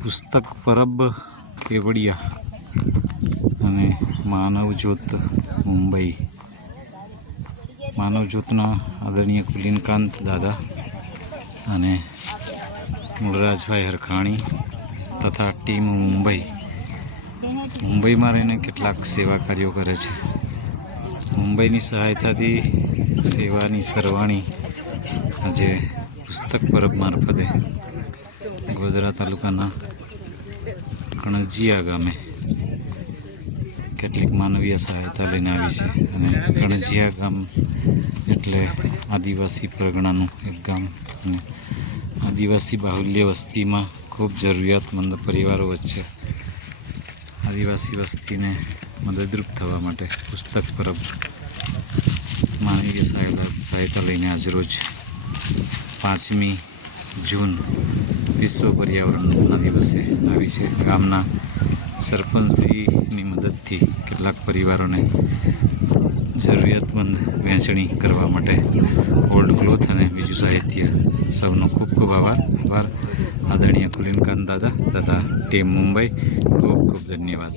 પુસ્તક પરબ કેવડિયા અને માનવ જ્યોત મુંબઈ. માનવ જ્યોતના આદરણીય કુલીનકાંત દાદા અને મૂળરાજભાઈ હરખાણી તથા ટીમ મુંબઈમાં રહીને કેટલાક સેવા કાર્યો કરે છે. મુંબઈની સહાયતાથી સેવાની સરવાણી આજે પુસ્તક પરબ મારફતે ગોધરા તાલુકાના કણજીયા ગામે કેટલીક માનવીય સહાયતા લઈને આવી છે. અને કણજીયા ગામ એટલે આદિવાસી પરગણાનું એક ગામ અને આદિવાસી બાહુલ્ય વસ્તીમાં ખૂબ જરૂરિયાતમંદ પરિવારો વચ્ચે આદિવાસી વસ્તીને મદદરૂપ થવા માટે પુસ્તક પરબ માનવીય સહાયતા લઈને આજરોજ 5મી જૂન વિશ્વ પર્યાવરણના દિવસે આવી છે. ગામના સરપંચશ્રીની મદદથી કેટલાક પરિવારોને જરૂરિયાતમંદ વહેંચણી કરવા માટે ઓલ્ડ ક્લોથ અને બીજું સાહિત્ય. સૌનો ખૂબ ખૂબ આભાર. આદરણીય કુલીનકાંત દાદા તથા ટીમ મુંબઈ, ખૂબ ખૂબ ધન્યવાદ.